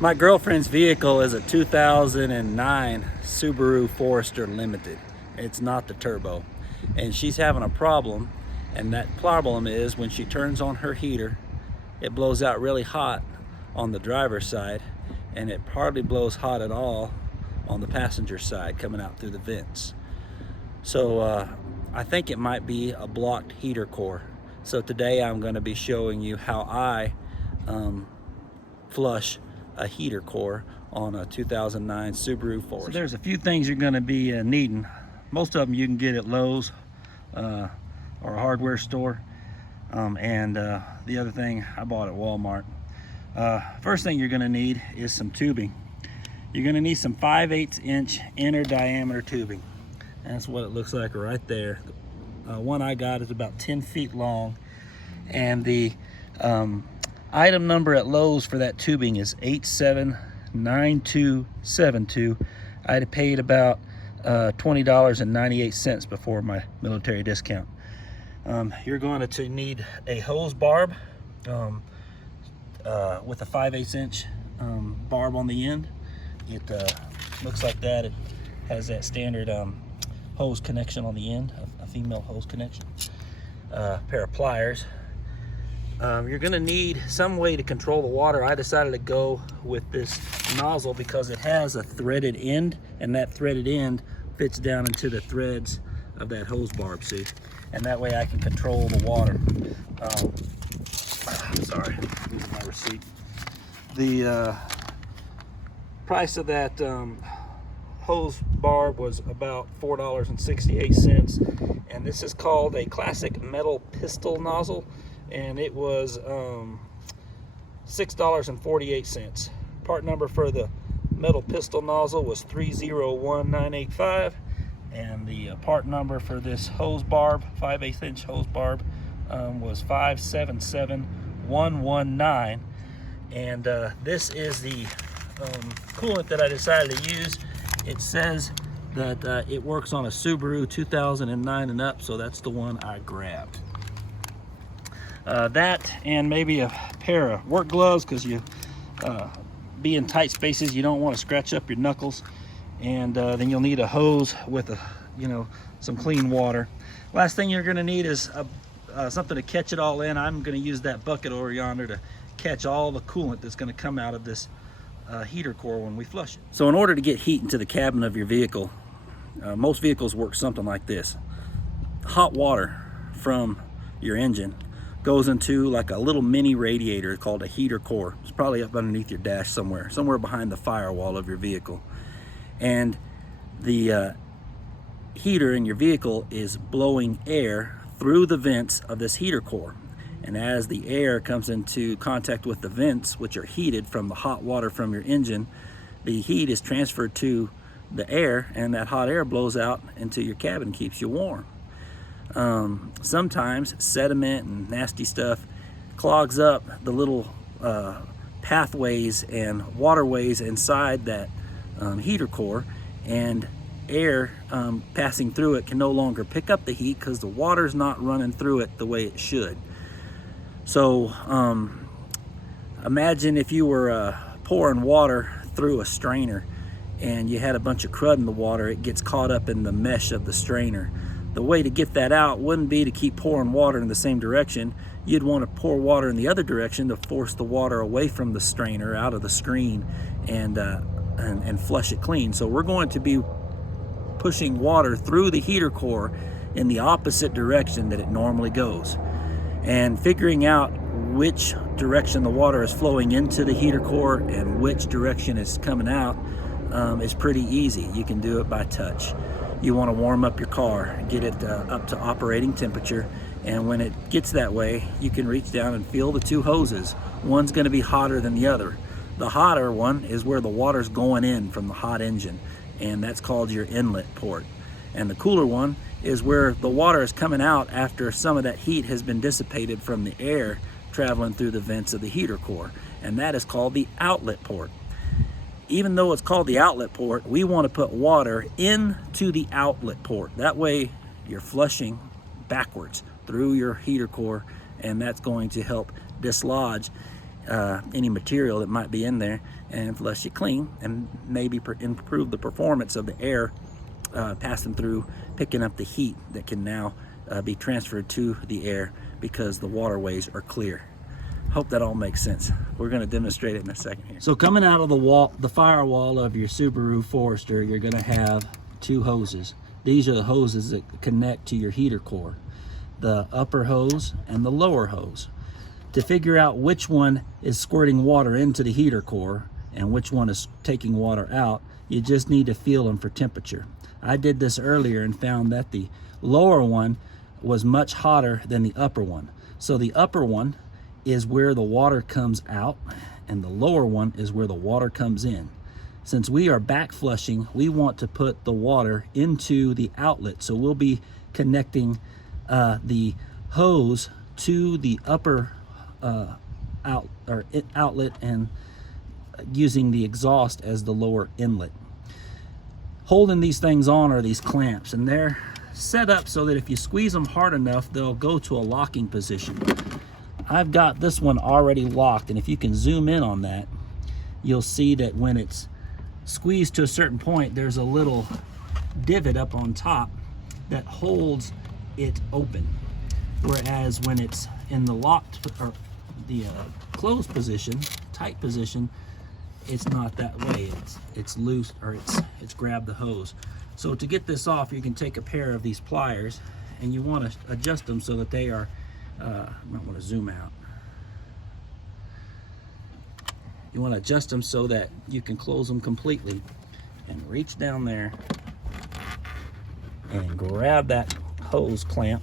My girlfriend's vehicle is a 2009 Subaru Forester Limited. It's not the turbo. And she's having a problem, and that problem is when she turns on her heater, it blows out really hot on the driver's side, and it hardly blows hot at all on the passenger side coming out through the vents. So I think it might be a blocked heater core. So today I'm going to be showing you how I flush a heater core on a 2009 Subaru Forester. So there's a few things you're going to be needing. Most of them you can get at Lowe's or a hardware store, and the other thing I bought at Walmart. First thing you're going to need is some tubing. You're going to need some 5/8 inch inner diameter tubing. And that's what it looks like right there. One I got is about 10 feet long, and the item number at Lowe's for that tubing is 879272. I'd have paid about $20.98 before my military discount. You're going to need a hose barb with a 5/8 inch barb on the end. It looks like that. It has that standard hose connection on the end, a female hose connection. Pair of pliers. You're going to need some way to control the water. I decided to go with this nozzle because it has a threaded end, and that threaded end fits down into the threads of that hose barb, see? And that way I can control the water. Sorry, losing my receipt. The price of that hose barb was about $4.68, and this is called a classic metal pistol nozzle, and it was $6.48. Part number for the metal pistol nozzle was 301985, and the part number for this hose barb, 5/8 inch hose barb, was 577119. And this is the coolant that I decided to use. It says that it works on a Subaru 2009 and up, so that's the one I grabbed. That and maybe a pair of work gloves, because you be in tight spaces, you don't want to scratch up your knuckles. And then you'll need a hose with some clean water. Last thing you're going to need is something to catch it all in. I'm going to use that bucket over yonder to catch all the coolant that's going to come out of this heater core when we flush it. So in order to get heat into the cabin of your vehicle, most vehicles work something like this. Hot water from your engine goes into like a little mini radiator called a heater core. It's probably up underneath your dash somewhere behind the firewall of your vehicle. And the heater in your vehicle is blowing air through the vents of this heater core. And as the air comes into contact with the vents, which are heated from the hot water from your engine, the heat is transferred to the air, and that hot air blows out into your cabin and keeps you warm. Sometimes sediment and nasty stuff clogs up the little pathways and waterways inside that heater core, and air passing through it can no longer pick up the heat because the water's not running through it the way it should. So imagine if you were pouring water through a strainer and you had a bunch of crud in the water. It gets caught up in the mesh of the strainer. The way to get that out wouldn't be to keep pouring water in the same direction. You'd want to pour water in the other direction to force the water away from the strainer, out of the screen, and flush it clean. So we're going to be pushing water through the heater core in the opposite direction that it normally goes. And figuring out which direction the water is flowing into the heater core and which direction it's coming out is pretty easy. You can do it by touch. You want to warm up your car, get it up to operating temperature, and when it gets that way, you can reach down and feel the two hoses. One's going to be hotter than the other. The hotter one is where the water's going in from the hot engine, and that's called your inlet port. And the cooler one is where the water is coming out after some of that heat has been dissipated from the air traveling through the vents of the heater core, and that is called the outlet port. Even though it's called the outlet port, we want to put water into the outlet port. That way you're flushing backwards through your heater core, and that's going to help dislodge any material that might be in there and flush it clean, and maybe improve the performance of the air passing through, picking up the heat that can now be transferred to the air because the waterways are clear. Hope that all makes sense. We're going to demonstrate it in a second here. So coming out of the firewall of your Subaru Forester, you're going to have two hoses. These are the hoses that connect to your heater core, the upper hose and the lower hose. To figure out which one is squirting water into the heater core and which one is taking water out, you just need to feel them for temperature. I did this earlier and found that the lower one was much hotter than the upper one. So the upper one is where the water comes out and the lower one is where the water comes in. Since we are back flushing, we want to put the water into the outlet. So we'll be connecting the hose to the upper outlet and using the exhaust as the lower inlet. Holding these things on are these clamps, and they're set up so that if you squeeze them hard enough, they'll go to a locking position. I've got this one already locked, and if you can zoom in on that, you'll see that when it's squeezed to a certain point, there's a little divot up on top that holds it open. Whereas when it's in the locked or the closed position, tight position, it's not that way. It's loose, or it's grabbed the hose. So to get this off, you can take a pair of these pliers, and you want to adjust them so that they are, I might want to zoom out. You want to adjust them so that you can close them completely, and reach down there and grab that hose clamp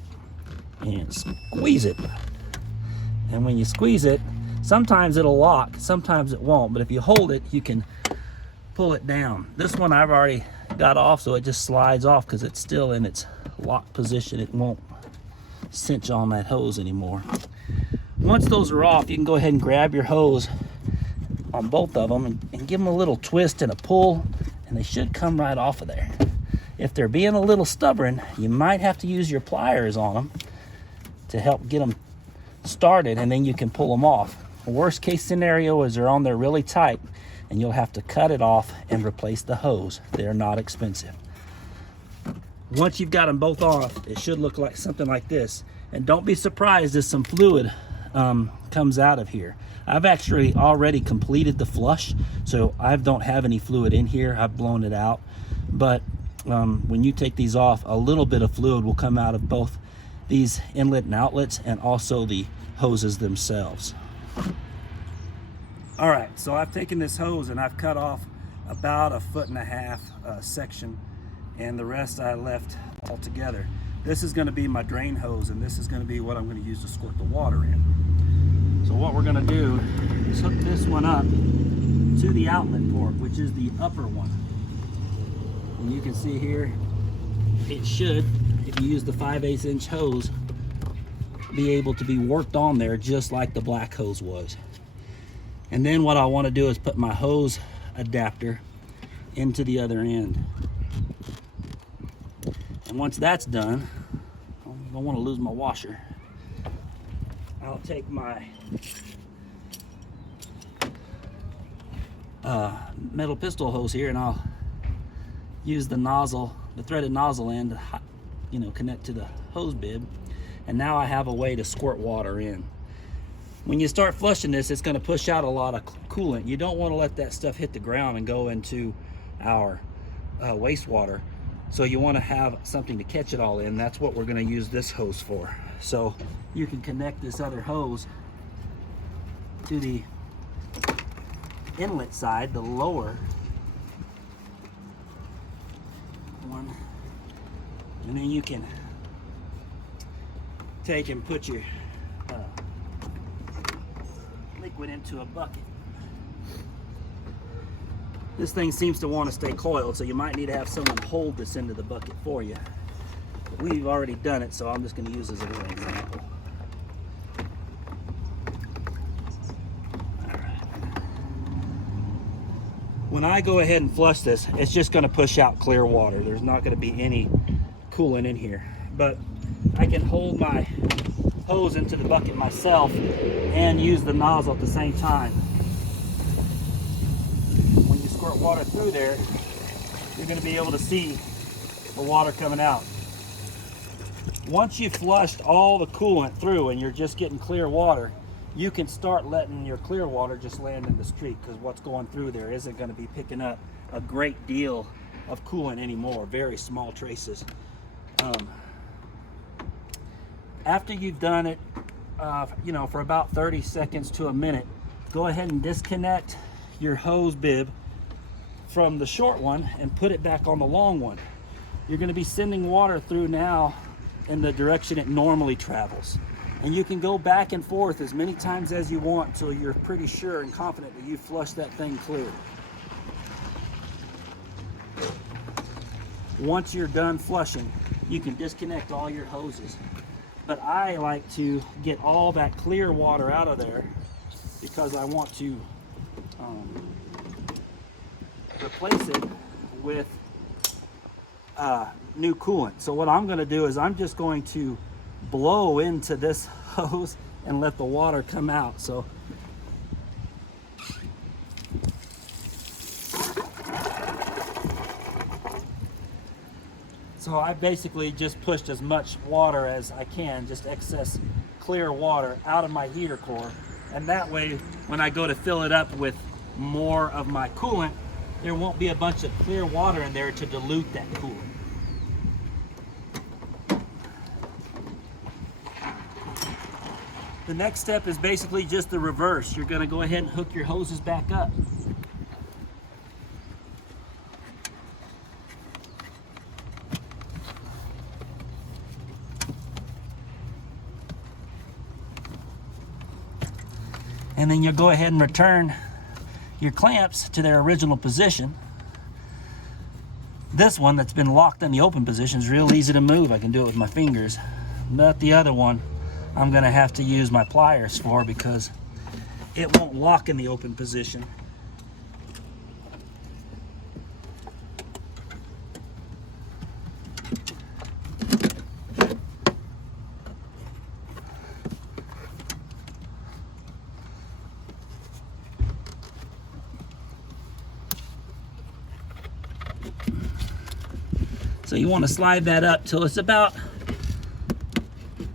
and squeeze it. And when you squeeze it, sometimes it'll lock, sometimes it won't, but if you hold it, you can pull it down. This one I've already got off, so it just slides off because it's still in its locked position. It won't cinch on that hose anymore. Once those are off, you can go ahead and grab your hose on both of them and give them a little twist and a pull, and they should come right off of there. If they're being a little stubborn, you might have to use your pliers on them to help get them started, and then you can pull them off. The worst case scenario is they're on there really tight, and you'll have to cut it off and replace the hose. They're not expensive. Once you've got them both off, it should look like something like this. And don't be surprised if some fluid comes out of here. I've actually already completed the flush, so I don't have any fluid in here. I've blown it out. But when you take these off, a little bit of fluid will come out of both these inlet and outlets, and also the hoses themselves. All right, so I've taken this hose and I've cut off about 1.5 foot section, and the rest I left all together. This is going to be my drain hose, and this is going to be what I'm going to use to squirt the water in. So what we're going to do is hook this one up to the outlet port, which is the upper one. And you can see here, it should, if you use the 5/8 inch hose, be able to be worked on there just like the black hose was. And then what I want to do is put my hose adapter into the other end. And once that's done, I don't want to lose my washer. I'll take my metal pistol hose here, and I'll use the nozzle, the threaded nozzle end to, you know, connect to the hose bib. And now I have a way to squirt water in. When you start flushing this, it's going to push out a lot of coolant. You don't want to let that stuff hit the ground and go into our wastewater. So you want to have something to catch it all in. That's what we're going to use this hose for. So you can connect this other hose to the inlet side, the lower one, and then you can take and put your liquid into a bucket. This thing seems to want to stay coiled, so you might need to have someone hold this into the bucket for you. But we've already done it, so I'm just going to use this as an example. All right. When I go ahead and flush this, it's just going to push out clear water. There's not going to be any coolant in here. But I can hold my hose into the bucket myself and use the nozzle at the same time. When you squirt water through there, you're going to be able to see the water coming out. Once you've flushed all the coolant through and you're just getting clear water, you can start letting your clear water just land in the street, because what's going through there isn't going to be picking up a great deal of coolant anymore, very small traces. After you've done it, you know, for about 30 seconds to a minute, go ahead and disconnect your hose bib from the short one and put it back on the long one. You're going to be sending water through now in the direction it normally travels. And you can go back and forth as many times as you want until you're pretty sure and confident that you flushed that thing clear. Once you're done flushing, you can disconnect all your hoses. But I like to get all that clear water out of there because I want to replace it with new coolant. So what I'm going to do is I'm just going to blow into this hose and let the water come out. So I basically just pushed as much water as I can, just excess clear water, out of my heater core. And that way, when I go to fill it up with more of my coolant, there won't be a bunch of clear water in there to dilute that coolant. The next step is basically just the reverse. You're going to go ahead and hook your hoses back up. And then you'll go ahead and return your clamps to their original position. This one that's been locked in the open position is real easy to move. I can do it with my fingers. But the other one, I'm gonna have to use my pliers for, because it won't lock in the open position. So you want to slide that up till it's about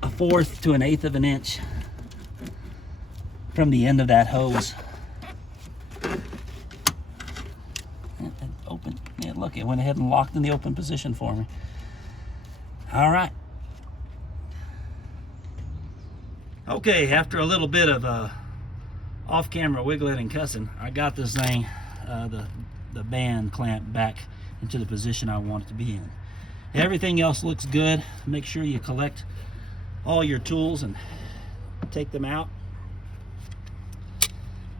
1/4 to 1/8 of an inch from the end of that hose. And open. Yeah, look, it went ahead and locked in the open position for me. All right. Okay, after a little bit of off-camera wiggling and cussing, I got this thing, the band clamp, back into the position I want it to be in. Everything else looks good. Make sure you collect all your tools and take them out,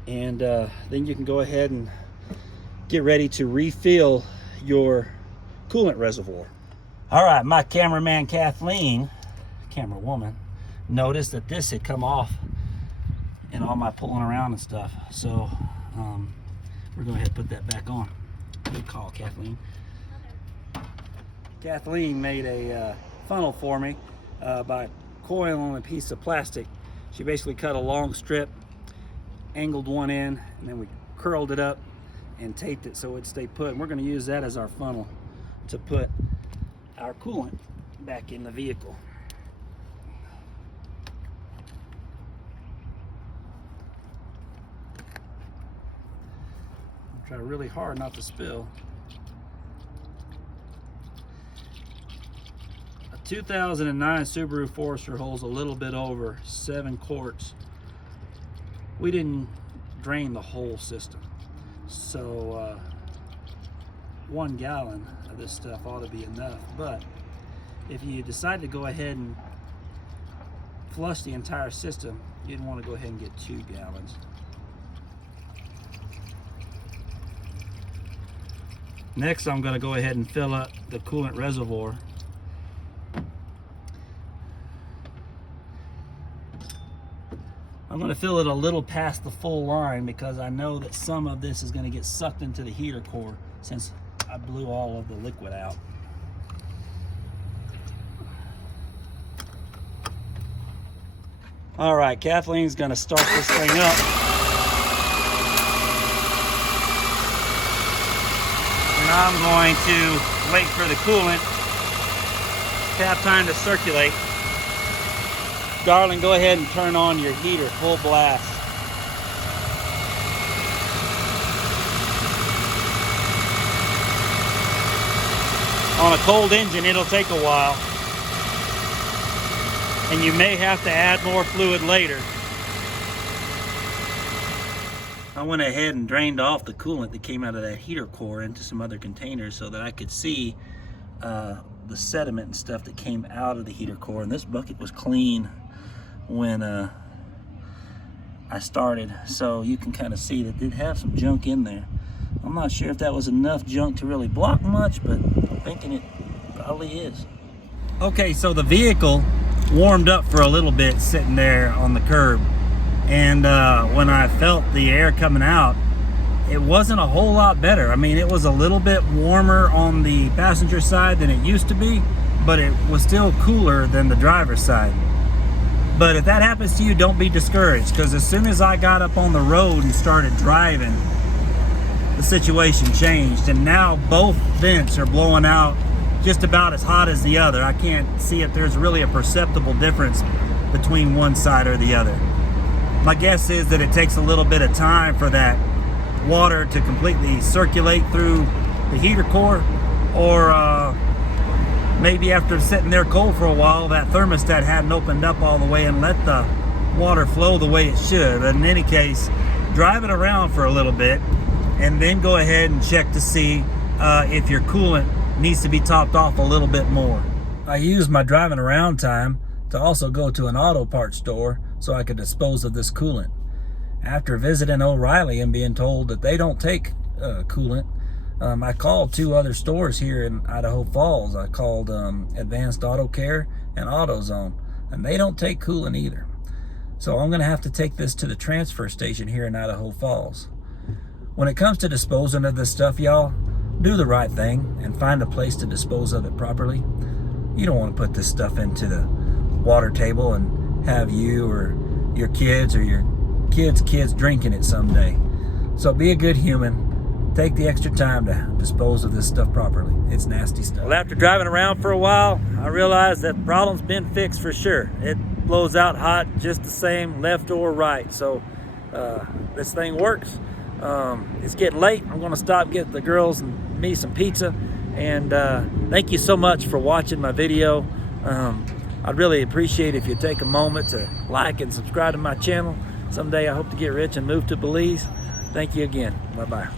and then you can go ahead and get ready to refill your coolant reservoir. All right, my cameraman Kathleen, camera woman, noticed that this had come off in all my pulling around and stuff, so we're going to put that back on. Good call, Kathleen. Kathleen made a funnel for me by coiling a piece of plastic. She basically cut a long strip, angled one end, and then we curled it up and taped it so it'd stay put. And we're going to use that as our funnel to put our coolant back in the vehicle. Try really hard not to spill. 2009 Subaru Forester holds a little bit over 7 quarts. We didn't drain the whole system, so 1 gallon of this stuff ought to be enough. But if you decide to go ahead and flush the entire system, you'd want to go ahead and get 2 gallons. Next, I'm going to go ahead and fill up the coolant reservoir. I'm going to fill it a little past the full line because I know that some of this is going to get sucked into the heater core since I blew all of the liquid out. All right, Kathleen's gonna start this thing up. And I'm going to wait for the coolant to have time to circulate. Darling, go ahead and turn on your heater full blast. On a cold engine, it'll take a while. And you may have to add more fluid later. I went ahead and drained off the coolant that came out of that heater core into some other containers so that I could see the sediment and stuff that came out of the heater core. And this bucket was clean when I started, so you can kind of see that it did have some junk in there. I'm not sure if that was enough junk to really block much, but I'm thinking it probably is. Okay, so the vehicle warmed up for a little bit sitting there on the curb, and when I felt the air coming out, it wasn't a whole lot better. I mean, it was a little bit warmer on the passenger side than it used to be, but it was still cooler than the driver's side. But if that happens to you, don't be discouraged, because as soon as I got up on the road and started driving, the situation changed, and now both vents are blowing out just about as hot as the other. I can't see if there's really a perceptible difference between one side or the other. My guess is that it takes a little bit of time for that water to completely circulate through the heater core, or maybe after sitting there cold for a while, that thermostat hadn't opened up all the way and let the water flow the way it should. But in any case, drive it around for a little bit and then go ahead and check to see if your coolant needs to be topped off a little bit more. I used my driving around time to also go to an auto parts store so I could dispose of this coolant. After visiting O'Reilly and being told that they don't take coolant, I called two other stores here in Idaho Falls. I called Advanced Auto Care and AutoZone, and they don't take coolant either. So I'm gonna have to take this to the transfer station here in Idaho Falls. When it comes to disposing of this stuff, y'all, do the right thing and find a place to dispose of it properly. You don't want to put this stuff into the water table and have you or your kids or your kids drinking it someday. So be a good human. Take the extra time to dispose of this stuff properly. It's nasty stuff. Well, after driving around for a while, I realized that the problem's been fixed for sure. It blows out hot just the same, left or right. So this thing works. It's getting late. I'm gonna stop, get the girls and me some pizza. And thank you so much for watching my video. I'd really appreciate if you take a moment to like and subscribe to my channel. Someday I hope to get rich and move to Belize. Thank you again. Bye-bye.